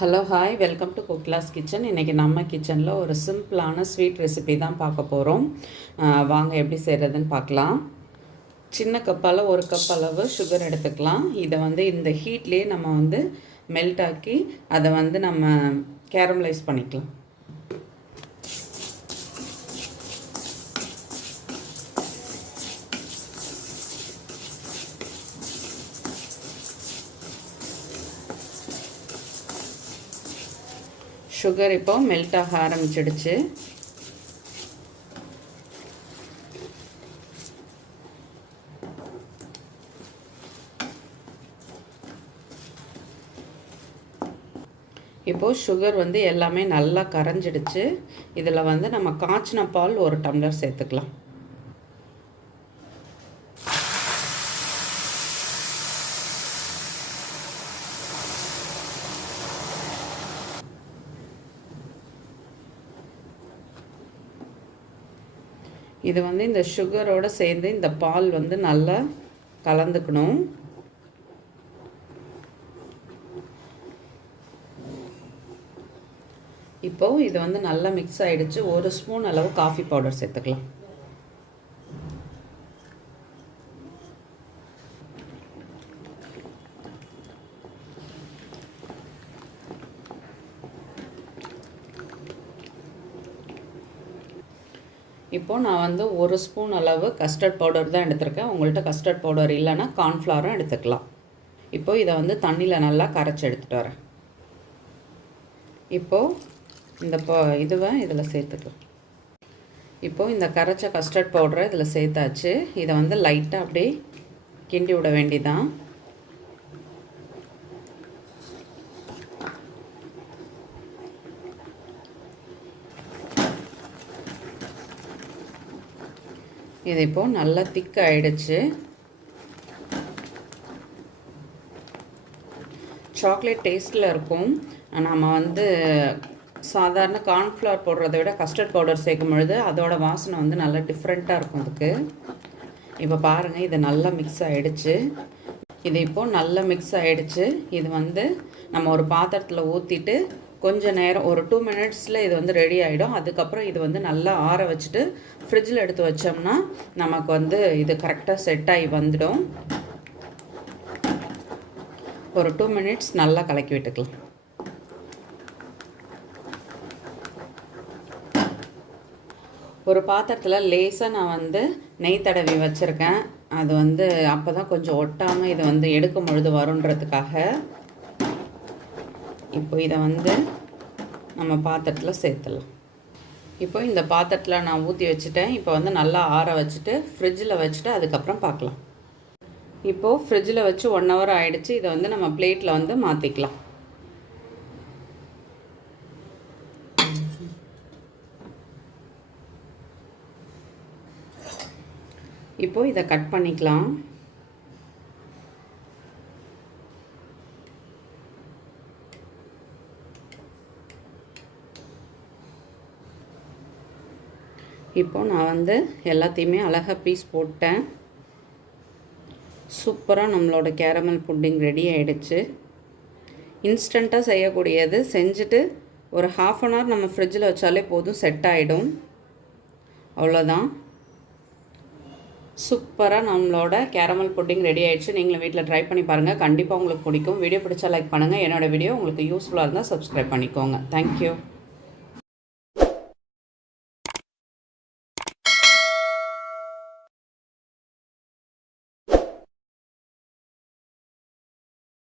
Hello hi welcome to குக்லாஸ் kitchen. இன்றைக்கி நம்ம கிச்சனில் ஒரு சிம்பிளான ஸ்வீட் ரெசிபி தான் பார்க்க போகிறோம். வாங்க எப்படி செய்கிறதுன்னு பார்க்கலாம். சின்ன கப்பால் 1 கப் அளவு சுகர் எடுத்துக்கலாம். இதை இந்த ஹீட்லேயே நம்ம மெல்ட் ஆக்கி அதை நம்ம கேரமலைஸ் பண்ணிக்கலாம். சுகர் இப்போ மெல்ட் ஆக ஆரம்பிச்சிடுச்சு. இப்போது சுகர் எல்லாமே நல்லா கரைஞ்சிடுச்சு. இதில் நம்ம காய்ச்சின பால் 1 டம்ளர் சேர்த்துக்கலாம். இது இந்த சுகரோடு சேர்ந்து இந்த பால் நல்லா கலந்துக்கணும். இப்போது இது நல்லா மிக்ஸ் ஆகிடுச்சு. 1 ஸ்பூன் அளவு காஃபி பவுடர் சேர்த்துக்கலாம். இப்போது நான் 1 ஸ்பூன் அளவு கஸ்டர்ட் பவுடர் தான் எடுத்திருக்கேன். உங்கள்கிட்ட கஸ்டர்ட் பவுடர் இல்லைன்னா கார்ன்ஃப்ளவரும் எடுத்துக்கலாம். இப்போது இதை தண்ணியில் நல்லா கரைச்சி எடுத்துகிட்டு வரேன். இப்போது இந்த இதுவை இதில் சேர்த்துக்கலாம். இப்போது இந்த கரைச்ச கஸ்டர்ட் பவுடரை இதில் சேர்த்தாச்சு. இதை லைட்டாக அப்படியே கிண்டி விட வேண்டியதான். இது இப்போது நல்லா திக் ஆகிடுச்சு. சாக்லேட் டேஸ்ட்டில் இருக்கும். நம்ம சாதாரண கார்ன்ஃப்ளவர் போடுறத விட கஸ்டர்ட் பவுடர் சேர்க்கும் பொழுது அதோட வாசனை நல்லா டிஃப்ரெண்ட்டாக இருக்கும் அதுக்கு. இப்போ பாருங்கள், இது நல்லா மிக்ஸ் ஆகிடுச்சு. இது இப்போது நல்லா மிக்ஸ் ஆகிடுச்சு. இது நம்ம ஒரு பாத்திரத்தில் ஊற்றிட்டு கொஞ்சம் நேரம் ஒரு 2 மினிட்ஸில் இது ரெடி ஆகிடும். அதுக்கப்புறம் இது நல்லா ஆற வச்சுட்டு ஃப்ரிட்ஜில் எடுத்து வச்சோம்னா நமக்கு இது கரெக்டாக செட் ஆகி வந்துடும். ஒரு 2 மினிட்ஸ் நல்லா கலக்கி விட்டுக்கலாம். ஒரு பாத்திரத்தில் லேசாக நான் நெய் தடவி வச்சுருக்கேன். அது அப்போ தான் கொஞ்சம் ஒட்டாமல் இது எடுக்கும் பொழுது வருன்றதுக்காக. இப்போ இதை நம்ம பாத்திரத்தில் சேர்த்துடலாம். இப்போ இந்த பாத்திரத்தில் நான் ஊற்றி வச்சுட்டேன். இப்போ நல்லா ஆற வச்சுட்டு ஃப்ரிட்ஜில் வச்சுட்டு அதுக்கப்புறம் பார்க்கலாம். இப்போது ஃப்ரிட்ஜில் வச்சு 1 ஹவர் ஆகிடுச்சு. இதை நம்ம பிளேட்டில் மாற்றிக்கலாம். இப்போது இதை கட் பண்ணிக்கலாம். இப்போது நான் எல்லாத்தையுமே அழகாக பீஸ் போட்டேன். சூப்பராக நம்மளோட கேரமல் புட்டிங் ரெடி ஆகிடுச்சு. இன்ஸ்டண்ட்டாக செய்யக்கூடியது. செஞ்சுட்டு ஒரு 1/2 அன் ஹவர் நம்ம ஃப்ரிட்ஜில் வச்சாலே போதும், செட் ஆகிடும். அவ்வளோதான். சூப்பராக நம்மளோட கேரமல் புட்டிங் ரெடி ஆகிடுச்சு. நீங்களும் வீட்டில் ட்ரை பண்ணி பாருங்கள். கண்டிப்பாக உங்களுக்கு பிடிக்கும். வீடியோ பிடிச்சா லைக் பண்ணுங்கள். என்னோடய வீடியோ உங்களுக்கு யூஸ்ஃபுல்லாக இருந்தால் சப்ஸ்கிரைப் பண்ணிக்கோங்க. தேங்க்யூ.